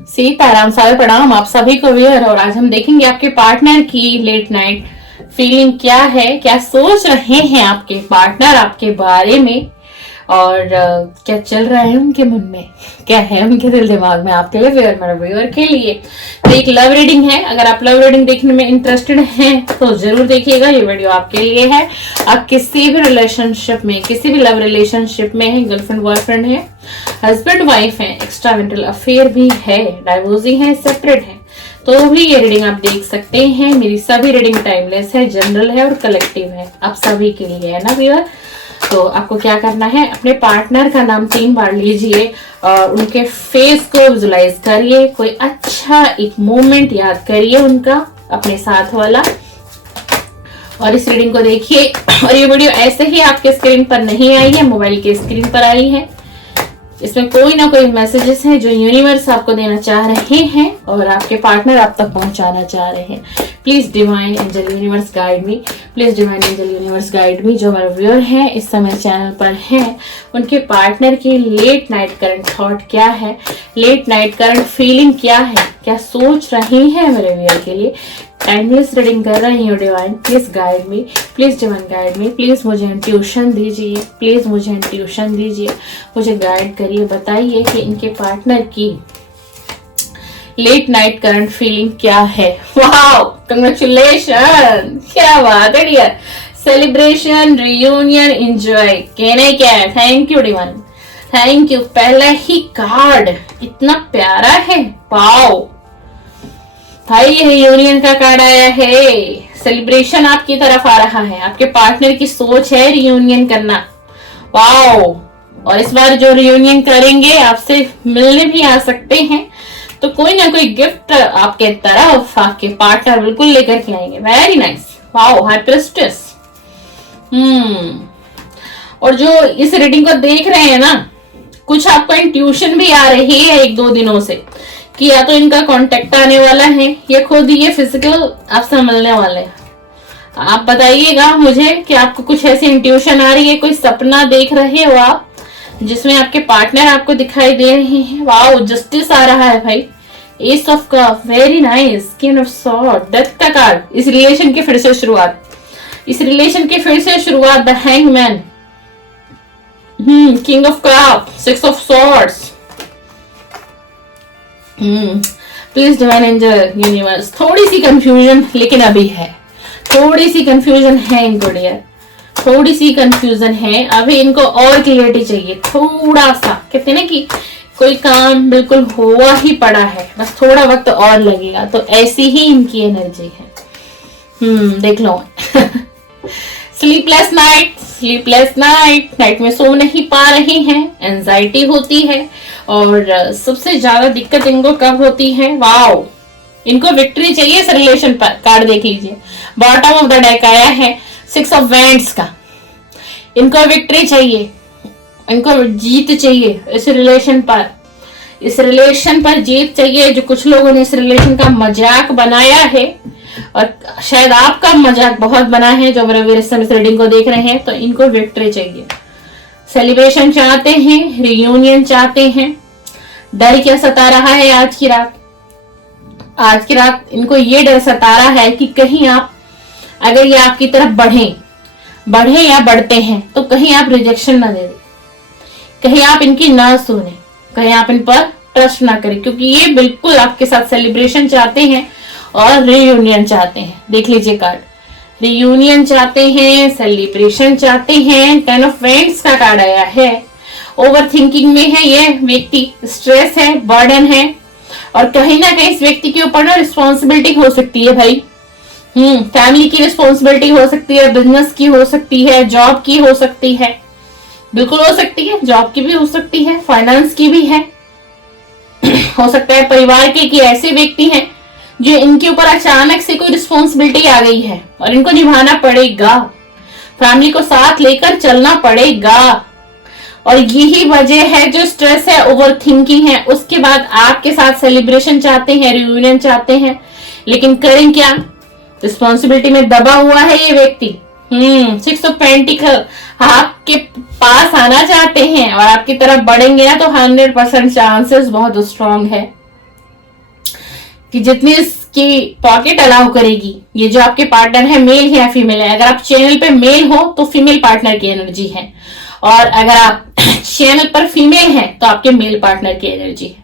सीताराम, सारे प्रणाम आप सभी को व्यूअर। और आज हम देखेंगे आपके पार्टनर की लेट नाइट फीलिंग क्या है, क्या सोच रहे हैं आपके पार्टनर आपके बारे में, और क्या चल रहा है उनके मन में, क्या है उनके दिल दिमाग में आपके लिए व्यूअर, मेरे व्यूअर के लिए। तो एक लव रीडिंग है। अगर आप लव रीडिंग देखने में इंटरेस्टेड हैं तो जरूर देखिएगा, ये वीडियो आपके लिए है। आप किसी भी रिलेशनशिप में, किसी भी लव रिलेशनशिप में है, गर्लफ्रेंड बॉयफ्रेंड है, हस्बैंड वाइफ है, एक्स्ट्रा मेंटल अफेयर भी है, डाइवोर्सिंग है, सेपरेट है, तो भी ये रीडिंग आप देख सकते हैं। मेरी सभी रीडिंग टाइमलेस है, जनरल है और कलेक्टिव है, आप सभी के लिए है ना व्यूअर। तो आपको क्या करना है, अपने पार्टनर का नाम 3 बार लीजिए और उनके फेस को विजुलाइज करिए। कोई अच्छा एक मोमेंट याद करिए उनका अपने साथ वाला, और इस रीडिंग को देखिए। और ये वीडियो ऐसे ही आपके स्क्रीन पर नहीं आई है, मोबाइल के स्क्रीन पर आई है। इसमें कोई ना कोई मैसेजेस हैं जो यूनिवर्स आपको देना चाह रहे हैं और आपके पार्टनर आप तक पहुंचाना चाह रहे हैं। Please divine angel universe guide me, please divine angel universe guide me. जो हमारे व्यूअर हैं इस समय चैनल पर हैं, उनके पार्टनर की लेट नाइट करंट थॉट क्या है, लेट नाइट करंट फीलिंग क्या है, क्या सोच रही है मेरे व्यूअर के लिए। टाइमलेस रीडिंग कर रही हूँ divine, please guide me, please divine guide me, please मुझे ट्यूशन दीजिए, प्लीज मुझे ट्यूशन दीजिए, मुझे गाइड करिए। बताइए कि इनके पार्टनर की लेट नाइट करंट फीलिंग क्या है। वाओ, कंग्रेचुलेशन, क्या बात है डियर। सेलिब्रेशन, रियूनियन, एंजॉय, कहने क्या है। Thank you divine, thank you. पहला ही कार्ड इतना प्यारा है, वाओ भाई, ये रियूनियन का कार्ड आया है। सेलिब्रेशन आपकी तरफ आ रहा है, आपके पार्टनर की सोच है रियूनियन करना, वाओ। और इस बार जो रियूनियन करेंगे आपसे मिलने भी आ सकते हैं, तो कोई ना कोई गिफ्ट आपके तरफ आपके पार्टनर बिल्कुल लेकर के आएंगे। Very nice, wow, high prestige. और जो इस रीडिंग को देख रहे हैं ना, कुछ आपको इंट्यूशन भी आ रही है 1-2 दिनों से कि या तो इनका कांटेक्ट आने वाला है या खुद ये फिजिकल आपसे मिलने वाले हैं। आप बताइएगा मुझे कि आपको कुछ ऐसी इंट्यूशन आ रही है, कोई सपना देख रहे हो आप जिसमें आपके पार्टनर आपको दिखाई दे रहे हैं। वाओ, जस्टिस आ रहा है भाई, S of cup, very nice, king of sword, death का कार्ड। इस रिलेशन की फिर से शुरुआत, इस रिलेशन की फिर से शुरुआत, the hangman, king of cup, 6 of swords. Please divine angel universe, थोड़ी सी कंफ्यूजन लेकिन अभी है, थोड़ी सी कंफ्यूजन है इनको डियर, थोड़ी सी कंफ्यूजन है अभी। इनको और क्लियरिटी चाहिए, थोड़ा सा। कहते हैं ना कि कोई काम बिल्कुल हुआ ही पड़ा है, बस थोड़ा वक्त और लगेगा, तो ऐसी ही इनकी एनर्जी है। देख लो। Sleepless night, sleepless night, night में सो नहीं पा रही हैं, एंजाइटी होती है। और सबसे ज्यादा दिक्कत इनको कब होती है, वाओ, इनको विक्ट्री चाहिए इस रिलेशन पर। कार्ड देख लीजिए, बॉटम ऑफ द डेक आया है 6 ऑफ वैंड्स का। इनको विक्ट्री चाहिए, इनको जीत चाहिए इस रिलेशन पर, इस रिलेशन पर जीत चाहिए। जो कुछ लोगों ने इस रिलेशन का मजाक बनाया है, और शायद आपका मजाक बहुत बना है जो मेरे इस रीडिंग को देख रहे हैं, तो इनको विक्ट्री चाहिए। सेलिब्रेशन चाहते हैं, रियूनियन चाहते हैं। डर क्या सता रहा है आज की रात, आज की रात इनको ये डर सता रहा है कि कहीं आप, अगर ये आपकी तरफ बढ़े या बढ़ते हैं, तो कहीं आप रिजेक्शन ना दे दें, कहीं आप इनकी ना सुने, कहीं आप इन पर ट्रस्ट ना करें, क्योंकि ये बिल्कुल आपके साथ सेलिब्रेशन चाहते हैं और रियूनियन चाहते हैं। देख लीजिए कार्ड, रियूनियन चाहते हैं, सेलिब्रेशन चाहते हैं। 10 ऑफ वैंड्स का कार्ड आया है। ओवर थिंकिंग में है ये व्यक्ति, स्ट्रेस है, बर्डन है, और कहीं ना कहीं इस व्यक्ति के ऊपर ना रिस्पॉन्सिबिलिटी हो सकती है भाई। फैमिली की रिस्पॉन्सिबिलिटी हो सकती है, बिजनेस की हो सकती है, जॉब की हो सकती है, बिल्कुल हो सकती है, जॉब की भी हो सकती है, फाइनेंस की भी है। हो सकता है परिवार के कि ऐसे व्यक्ति हैं जो इनके ऊपर अचानक से कोई रिस्पॉन्सिबिलिटी आ गई है और इनको निभाना पड़ेगा, फैमिली को साथ लेकर चलना पड़ेगा। और यही वजह है जो स्ट्रेस है, ओवर थिंकिंग है। उसके बाद आपके साथ सेलिब्रेशन चाहते हैं, रियूनियन चाहते हैं, लेकिन करें क्या, रिस्पॉन्सिबिलिटी में दबा हुआ है ये व्यक्ति। 6 ऑफ पेंटिकल, आपके पास आना चाहते हैं और आपकी तरफ बढ़ेंगे ना, तो 100% चांसेस बहुत स्ट्रांग है। कि जितनी इसकी पॉकेट अलाउ करेगी, ये जो आपके पार्टनर है मेल है या फीमेल है, अगर आप चैनल पे मेल हो तो फीमेल पार्टनर की एनर्जी है, और अगर आप चैनल पर फीमेल हैं तो आपके मेल पार्टनर की एनर्जी है।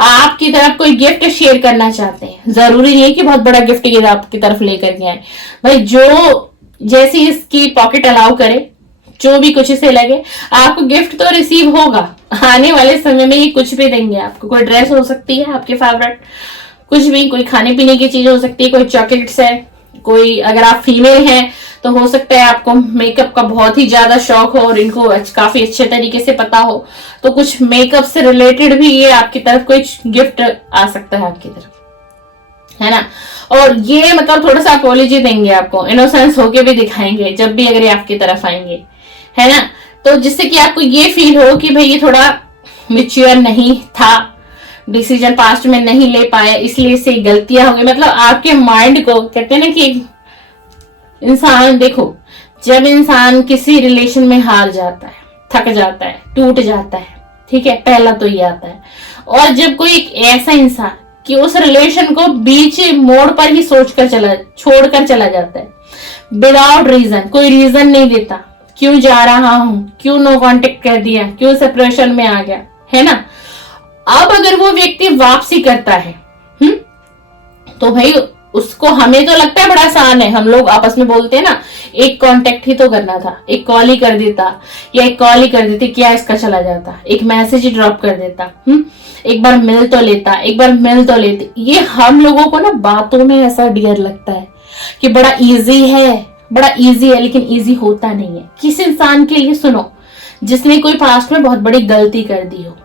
आपकी तरफ कोई गिफ्ट शेयर करना चाहते हैं, जरूरी नहीं है कि बहुत बड़ा गिफ्ट ये आपकी तरफ लेकर के आए भाई, जो जैसी इसकी पॉकेट अलाउ करे, जो भी कुछ इसे लगे, आपको गिफ्ट तो रिसीव होगा। आने वाले समय में ये कुछ भी देंगे आपको, कोई ड्रेस हो सकती है आपके फेवरेट, कुछ भी, कोई खाने पीने की चीज हो सकती है, कोई चॉकलेट्स है, कोई, अगर आप फीमेल हैं तो हो सकता है आपको मेकअप का बहुत ही ज्यादा शौक हो और इनको काफी अच्छे तरीके से पता हो, तो कुछ मेकअप से रिलेटेड भी ये आपकी तरफ कोई गिफ्ट आ सकता है आपकी तरफ, है ना। और ये मतलब थोड़ा सा अपॉलॉजी देंगे आपको, इनोसेंस होके भी दिखाएंगे जब भी अगर ये आपकी तरफ आएंगे, है ना। तो जिससे कि आपको ये फील हो कि भाई ये थोड़ा मैच्योर नहीं था, डिसीजन पास्ट में नहीं ले पाया, इसलिए से गलतियां हो गई। मतलब आपके माइंड को, कहते हैं ना कि इंसान, देखो जब इंसान किसी रिलेशन में हार जाता है, थक जाता है, टूट जाता है, ठीक है, पहला तो ये आता है। और जब कोई एक ऐसा इंसान कि उस रिलेशन को बीच मोड़ पर ही छोड़कर चला जाता है विदाउट रीजन, कोई रीजन नहीं देता, क्यों जा रहा हूं, क्यों नो कांटेक्ट कर दिया, क्यों सेपरेशन में आ गया, है ना। अब अगर वो व्यक्ति वापसी करता है, तो भाई उसको, हमें तो लगता है बड़ा आसान है, हम लोग आपस में बोलते हैं ना, एक कांटेक्ट ही तो करना था, एक कॉल ही कर देता, या एक कॉल ही कर देती, क्या इसका चला जाता, एक मैसेज ही ड्रॉप कर देता, एक बार मिल तो लेता, एक बार मिल तो लेते। ये हम लोगों को ना बातों में ऐसा डियर लगता है कि बड़ा इजी है, लेकिन इजी होता नहीं है। किस इंसान के लिए, सुनो, जिसने कोई पास्ट में बहुत बड़ी गलती कर दी हो,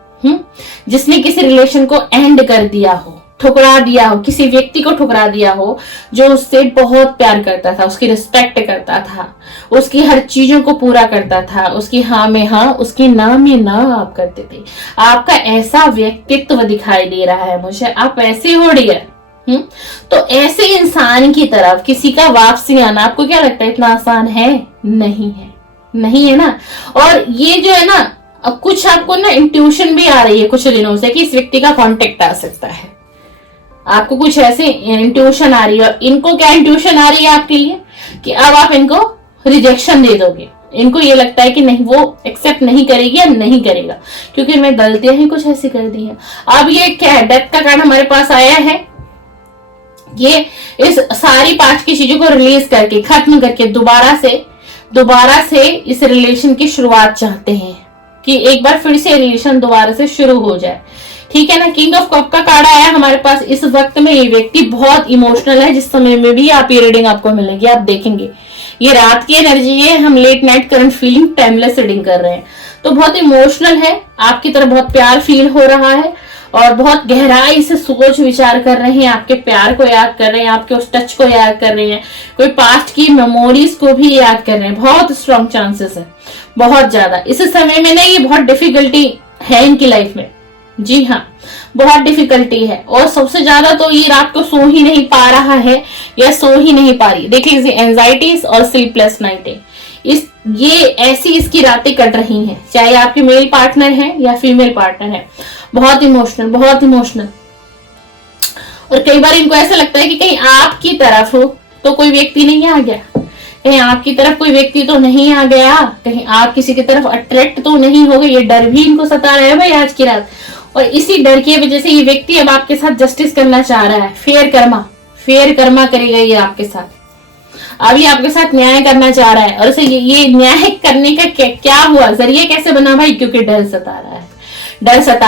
जिसने किसी रिलेशन को एंड कर दिया हो, ठुकरा दिया हो, किसी व्यक्ति को ठुकरा दिया हो जो उससे बहुत प्यार करता था, उसकी रिस्पेक्ट करता था, उसकी हर चीजों को पूरा करता था, उसकी हाँ में हाँ, उसकी ना में ना आप करते थे। आपका ऐसा व्यक्तित्व दिखाई दे रहा है मुझे, आप ऐसे हो डियर। तो ऐसे इंसान की तरफ किसी का वापसी आना, आपको क्या लगता है इतना आसान है? नहीं है ना। और ये जो है ना, अब कुछ आपको ना इंट्यूशन भी आ रही है कुछ दिनों से कि इस व्यक्ति का कांटेक्ट आ सकता है, आपको कुछ ऐसे इंट्यूशन आ रही है। और इनको क्या इंट्यूशन आ रही है आपके लिए कि अब आप इनको रिजेक्शन दे दोगे, इनको ये लगता है कि नहीं, वो एक्सेप्ट नहीं करेगी या नहीं करेगा, क्योंकि इनमें गलतियां ही कुछ ऐसी कर दी है। अब ये क्या है, डेथ का कार्ड हमारे पास आया है, ये इस सारी पांच की चीजों को रिलीज करके, खत्म करके दोबारा से इस रिलेशन की शुरुआत चाहते हैं कि एक बार फिर से रिलेशन दोबारा से शुरू हो जाए, ठीक है ना। किंग ऑफ कप का कार्ड आया हमारे पास। इस वक्त में ये व्यक्ति बहुत इमोशनल है, जिस समय में भी आप ये रीडिंग आपको मिलेगी, आप देखेंगे ये रात की एनर्जी है, हम late night current feeling timeless reading कर रहे हैं, तो बहुत इमोशनल है, आपकी तरफ बहुत प्यार फील हो रहा है और बहुत गहराई से सोच विचार कर रहे हैं, आपके प्यार को याद कर रहे हैं, आपके उस टच को याद कर रहे हैं, कोई पास्ट की मेमोरीज को भी याद कर रहे हैं। बहुत स्ट्रॉन्ग चांसेस है, बहुत ज्यादा। इस समय में ना ये बहुत डिफिकल्टी है इनकी लाइफ में, जी हाँ, बहुत डिफिकल्टी है। और सबसे ज्यादा तो ये रात को सो ही नहीं पा रहा है या सो ही नहीं पा रही। देख लीजिए, एंजाइटीज और स्लीपलेस नाइटें, ये ऐसी इसकी रातें कट रही हैं, चाहे आपके मेल पार्टनर है या फीमेल पार्टनर है। बहुत इमोशनल। और कई बार इनको ऐसा लगता है कि कहीं आपकी तरफ तो कोई व्यक्ति नहीं आ गया, कहीं आपकी तरफ कोई व्यक्ति तो नहीं आ गया, कहीं आप किसी की तरफ अट्रैक्ट तो नहीं हो गए। ये डर भी इनको सता रहा है भाई आज की रात। और इसी डर की वजह से ये व्यक्ति अब आपके साथ जस्टिस करना चाह रहा है, फेयर कर्मा करेगा ये आपके साथ। अब ये आपके साथ न्याय करना चाह रहा है। और इसे ये न्याय करने का क्या हुआ, जरिए कैसे बना भाई? क्योंकि डर सता रहा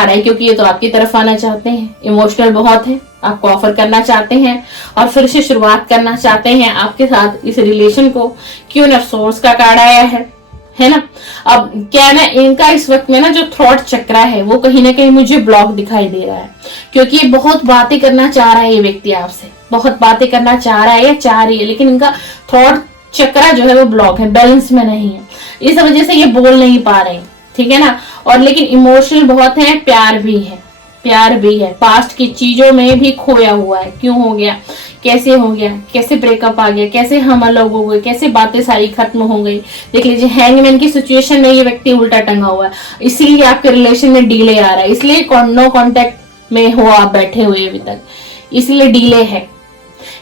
है, क्योंकि ये तो आपकी तरफ आना चाहते हैं, इमोशनल बहुत है, आपको ऑफर करना चाहते हैं और फिर से शुरुआत करना चाहते हैं आपके साथ इस रिलेशन को। क्यों अफसोस का कार्ड आया है ना। अब क्या है ना, इनका इस वक्त में ना जो थॉट चक्र है वो कहीं ना कहीं मुझे ब्लॉक दिखाई दे रहा है, क्योंकि ये बहुत बातें करना चाह रहा है, ये व्यक्ति आपसे बहुत बातें करना चाह रहा है या चाह रही है, लेकिन इनका थॉट चक्र जो है वो ब्लॉक है, बैलेंस में नहीं है। इस वजह से ये बोल नहीं पा रहे, ठीक है ना। और लेकिन इमोशनल बहुत है, प्यार भी है, पास्ट की चीजों में भी खोया हुआ है। क्यों हो गया, कैसे हो गया, कैसे ब्रेकअप आ गया, कैसे हम अलग हो गए, कैसे बातें सारी खत्म हो गई। देख लीजिए, हैंगमैन की सिचुएशन में ये व्यक्ति उल्टा टंगा हुआ है, इसीलिए आपके रिलेशन में डिले आ रहा है, इसलिए नो कांटेक्ट में हो आप बैठे हुए अभी तक, इसलिए डिले है।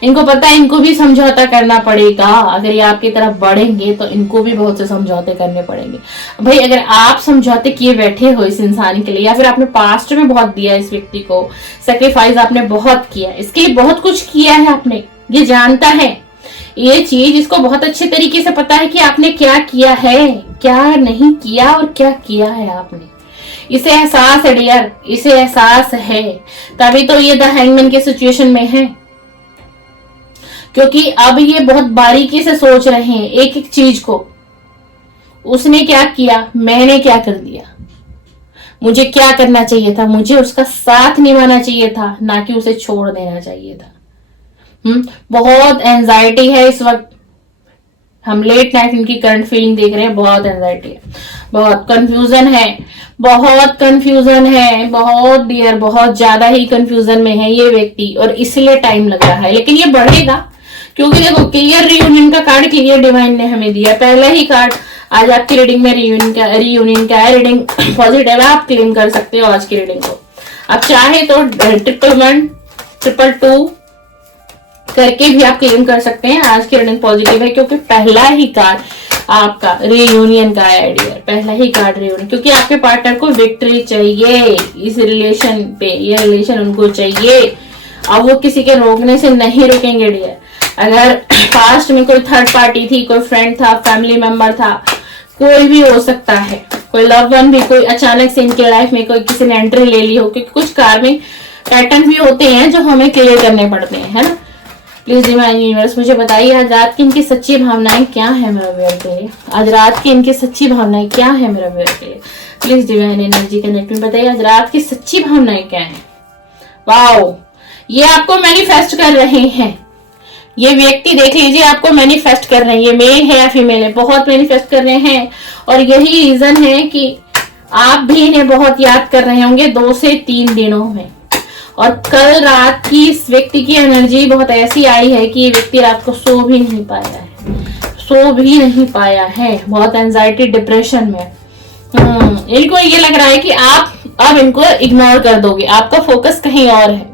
इनको पता है इनको भी समझौता करना पड़ेगा, अगर ये आपकी तरफ बढ़ेंगे तो इनको भी बहुत से समझौते करने पड़ेंगे। भाई अगर आप समझौते किए बैठे हो इस इंसान के लिए, या फिर आपने पास्ट में बहुत दिया इस व्यक्ति को, सेक्रीफाइस आपने बहुत किया, इसके लिए बहुत कुछ किया है आपने, ये जानता है ये चीज, इसको बहुत अच्छे तरीके से पता है कि आपने क्या किया है, क्या नहीं किया और क्या किया है आपने। इसे एहसास है डियर, इसे एहसास है, तभी तो ये द हैंगमैन के सिचुएशन में है, क्योंकि अब ये बहुत बारीकी से सोच रहे हैं एक एक चीज को। उसने क्या किया, मैंने क्या कर दिया, मुझे क्या करना चाहिए था, मुझे उसका साथ निभाना चाहिए था, ना कि उसे छोड़ देना चाहिए था। बहुत एंजाइटी है इस वक्त। हम लेट नाइट इनकी करंट फीलिंग देख रहे हैं, बहुत एंजाइटी है, बहुत कंफ्यूजन है, बहुत कंफ्यूजन है, बहुत डियर, बहुत ज्यादा ही कंफ्यूजन में है ये व्यक्ति, और इसलिए टाइम लग रहा है। लेकिन ये बढ़ेगा, क्योंकि देखो क्लियर रियूनियन का कार्ड क्लियर डिवाइन ने हमें दिया, पहला ही कार्ड आज आपकी रीडिंग में रियूनियन का है। रीडिंग पॉजिटिव है, आप क्लेम कर सकते हो आज की रीडिंग को। आप चाहे तो 111 222 करके भी आप क्लेम कर सकते हैं। आज की रीडिंग पॉजिटिव है, क्योंकि पहला ही कार्ड आपका रियूनियन का है डियर, पहला ही कार्ड रियूनियन, क्योंकि आपके पार्टनर को विक्ट्री चाहिए इस रिलेशन पे, ये रिलेशन उनको चाहिए। अब वो किसी के रोकने से नहीं रुकेंगे डियर। अगर पास्ट में कोई थर्ड पार्टी थी, कोई फ्रेंड था, फैमिली मेंबर था, कोई भी हो सकता है, कोई लव वन भी, कोई अचानक से इनके लाइफ में कोई किसी ने एंट्री ले ली हो, क्योंकि कुछ कार्मिक पैटर्न भी होते हैं जो हमें क्लियर करने पड़ते हैं, है ना। प्लीज डिवाइन यूनिवर्स मुझे बताइए आज रात की इनकी सच्ची भावनाएं क्या है मेरा व्यूअर के लिए, आज रात की इनकी सच्ची भावनाएं क्या है मेरा व्यूअर के लिए। प्लीज डिवाइन एनर्जी कनेक्ट में बताइए आज रात की सच्ची भावनाएं क्या है। वाओ, ये आपको मैनिफेस्ट कर रहे हैं, ये व्यक्ति देख लीजिए आपको मैनिफेस्ट कर रहे हैं। ये मेल है या फीमेल है, बहुत मैनिफेस्ट कर रहे हैं, और यही रीजन है कि आप भी इन्हें बहुत याद कर रहे होंगे 2 से 3 दिनों में। और कल रात की इस व्यक्ति की एनर्जी बहुत ऐसी आई है कि ये व्यक्ति रात को सो भी नहीं पाया है, सो भी नहीं पाया है, बहुत एंजाइटी डिप्रेशन में। इनको ये लग रहा है कि आप अब इनको इग्नोर कर दोगे, आपका फोकस कहीं और है।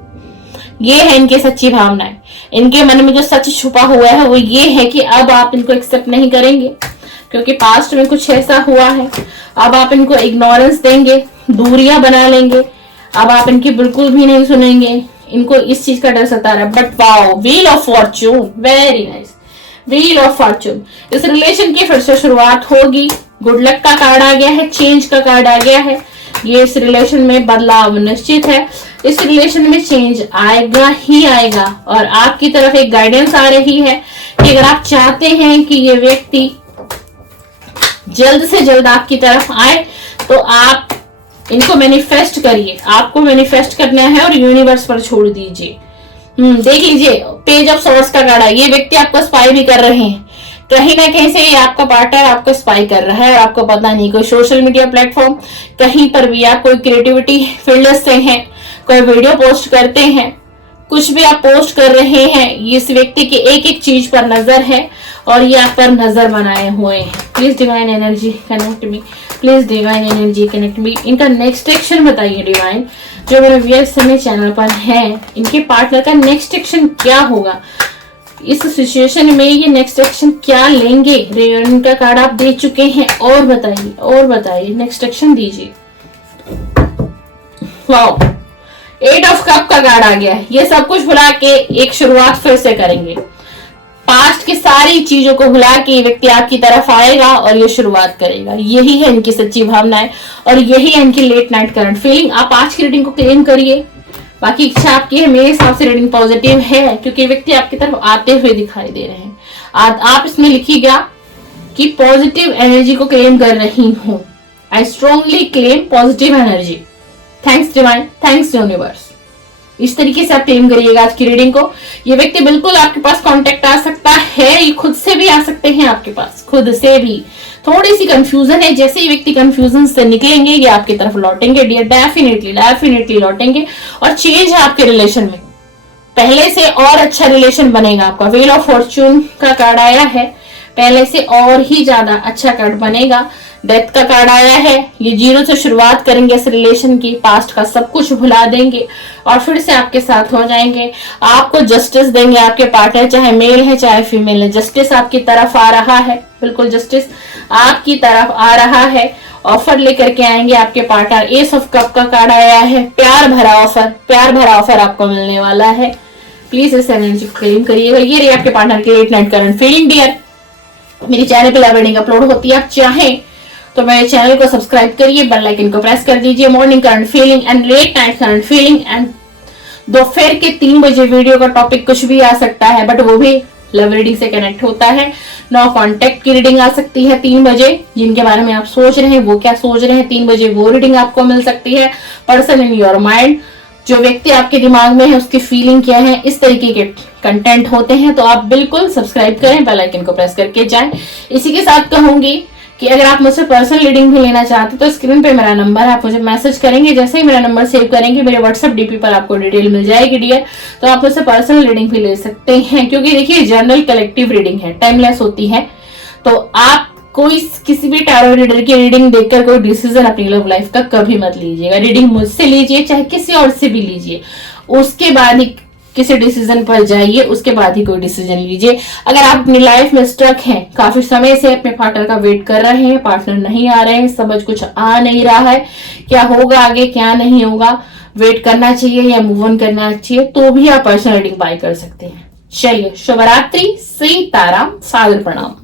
ये है इनकी सच्ची भावनाएं, इनके मन में जो सच छुपा हुआ है वो ये है कि अब आप इनको एक्सेप्ट नहीं करेंगे, क्योंकि पास्ट में कुछ ऐसा हुआ है। अब आप इनको इग्नोरेंस देंगे, दूरियां बना लेंगे, अब आप इनकी बिल्कुल भी नहीं सुनेंगे। इनको इस चीज का डर सता रहा है। But wow, wheel of Fortune, very nice, wheel of Fortune. इस रिलेशन की फिर से शुरुआत होगी। गुड लक का कार्ड आ गया है, चेंज का कार्ड आ गया है। ये इस रिलेशन में बदलाव निश्चित है, इस रिलेशन में चेंज आएगा ही आएगा। और आपकी तरफ एक गाइडेंस आ रही है कि अगर आप चाहते हैं कि ये व्यक्ति जल्द से जल्द आपकी तरफ आए तो आप इनको मैनिफेस्ट करिए, आपको मैनिफेस्ट करना है और यूनिवर्स पर छोड़ दीजिए। देख लीजिए पेज ऑफ सोर्स का कार्ड है, ये व्यक्ति आपको स्पाई भी कर रहे हैं, कहीं ना कहीं से ये आपका पार्टनर आपको स्पाई कर रहा है और आपको पता नहीं। कोई सोशल मीडिया प्लेटफॉर्म कहीं पर भी आप कोई क्रिएटिविटी फील्ड से हैं, कोई वीडियो पोस्ट करते हैं, कुछ भी आप पोस्ट कर रहे हैं, इस व्यक्ति की एक एक चीज पर नजर है और ये आप पर नजर बनाए हुए हैं। Please divine energy connect me, please divine energy connect me. इनका नेक्स्ट एक्शन बताइए डिवाइन, जो मेरे व्यूअर्स समय चैनल पर है, इनके पार्टनर का नेक्स्ट एक्शन क्या होगा इस सिचुएशन में, ये नेक्स्ट एक्शन क्या लेंगे। रियूनियन का कार्ड आप दे चुके हैं, और बताइए नेक्स्ट एक्शन दीजिए। वाओ, 8 ऑफ कप का कार्ड आ गया है। ये सब कुछ भुला के एक शुरुआत फिर से करेंगे, पास्ट की सारी चीजों को भुला के व्यक्ति आपकी तरफ आएगा और ये शुरुआत करेगा। यही है इनकी सच्ची भावनाएं और यही है इनकी लेट नाइट करंट फीलिंग। आप आज की रीडिंग को क्लेम करिए, बाकी इच्छा आपकी है। मेरे हिसाब से रीडिंग पॉजिटिव है, क्योंकि व्यक्ति आपकी तरफ आते हुए दिखाई दे रहे हैं। आप इसमें लिखिएगा कि पॉजिटिव एनर्जी को क्लेम कर रही हूं। I strongly claim positive energy. Thanks divine, thanks universe. इस तरीके से आप क्लेम करिएगा आज की रीडिंग को। ये व्यक्ति बिल्कुल आपके पास कांटेक्ट आ सकता है, ये खुद से भी आ सकते हैं आपके पास, खुद से भी। थोड़ी सी कंफ्यूजन है, जैसे ही व्यक्ति कंफ्यूजन से निकलेंगे ये आपकी तरफ लौटेंगे डियर, डेफिनेटली लौटेंगे। और चेंज है आपके रिलेशन में, पहले से और अच्छा रिलेशन बनेगा आपका। व्हील ऑफ फॉर्च्यून का कार्ड आया है, पहले से और ही ज्यादा अच्छा कार्ड बनेगा। डेथ का कार्ड आया है। ये 0 से शुरुआत करेंगे इस रिलेशन की, पास्ट का सब कुछ भुला देंगे और फिर से आपके साथ हो जाएंगे। आपको जस्टिस देंगे आपके पार्टनर, चाहे मेल है चाहे फीमेल है। जस्टिस आपकी तरफ आ रहा है, बिल्कुल जस्टिस आपकी तरफ आ रहा है। ऑफर लेकर के आएंगे आपके पार्टनर। एस ऑफ कप का कार्ड आया है, प्यार भरा ऑफर, प्यार भरा ऑफर आपको मिलने वाला है। प्लीज इस एनर्जी को क्लेम करिएगा। ये रही आपके पार्टनर की late night current feeling. Dear, मेरी चैनल पे लाइव रीडिंग अपलोड होती है, आप चाहें तो मेरे चैनल को सब्सक्राइब करिए, बेल आइकन को प्रेस कर दीजिए। Morning current feeling and let night current feeling and दोपहर के 3 बजे वीडियो का टॉपिक कुछ भी आ सकता है, बट वो भी लव रीडिंग से कनेक्ट होता है। नो कॉन्टेक्ट की रीडिंग आ सकती है 3 बजे। जिनके बारे में आप सोच रहे हैं वो क्या सोच रहे हैं, 3 बजे वो रीडिंग आपको मिल सकती है। पर्सन इन योर माइंड, जो व्यक्ति आपके दिमाग में है उसकी फीलिंग क्या है, इस तरीके के कंटेंट होते हैं। तो आप बिल्कुल सब्सक्राइब करें, बेल आइकन को प्रेस करके जाएं। इसी के साथ कहूंगी कि अगर आप मुझसे पर्सनल रीडिंग भी लेना चाहते तो स्क्रीन पे मेरा नंबर है, आप मुझे मैसेज करेंगे। जैसे ही मेरा नंबर सेव करेंगे मेरे व्हाट्सएप डीपी पर आपको डिटेल मिल जाएगी डियर, तो आप मुझसे पर्सनल रीडिंग भी ले सकते हैं। क्योंकि देखिए जनरल कलेक्टिव रीडिंग है, टाइमलेस होती है, तो आप कोई किसी भी टैरो रीडर की रीडिंग देखकर कोई डिसीजन अपनी लव लाइफ का कभी मत लीजिएगा। रीडिंग मुझसे लीजिए चाहे किसी और से भी लीजिए, उसके बाद ही किसी डिसीजन पर जाइए, उसके बाद ही कोई डिसीजन लीजिए। अगर आप अपनी लाइफ में स्ट्रक हैं, काफी समय से अपने पार्टनर का वेट कर रहे हैं, पार्टनर नहीं आ रहे हैं, समझ कुछ आ नहीं रहा है, क्या होगा आगे क्या नहीं होगा, वेट करना चाहिए या मूव ऑन करना चाहिए, तो भी आप पर्सनल रीडिंग बाय कर सकते हैं। चलिए, शुभ रात्रि, सीताराम, सागर प्रणाम।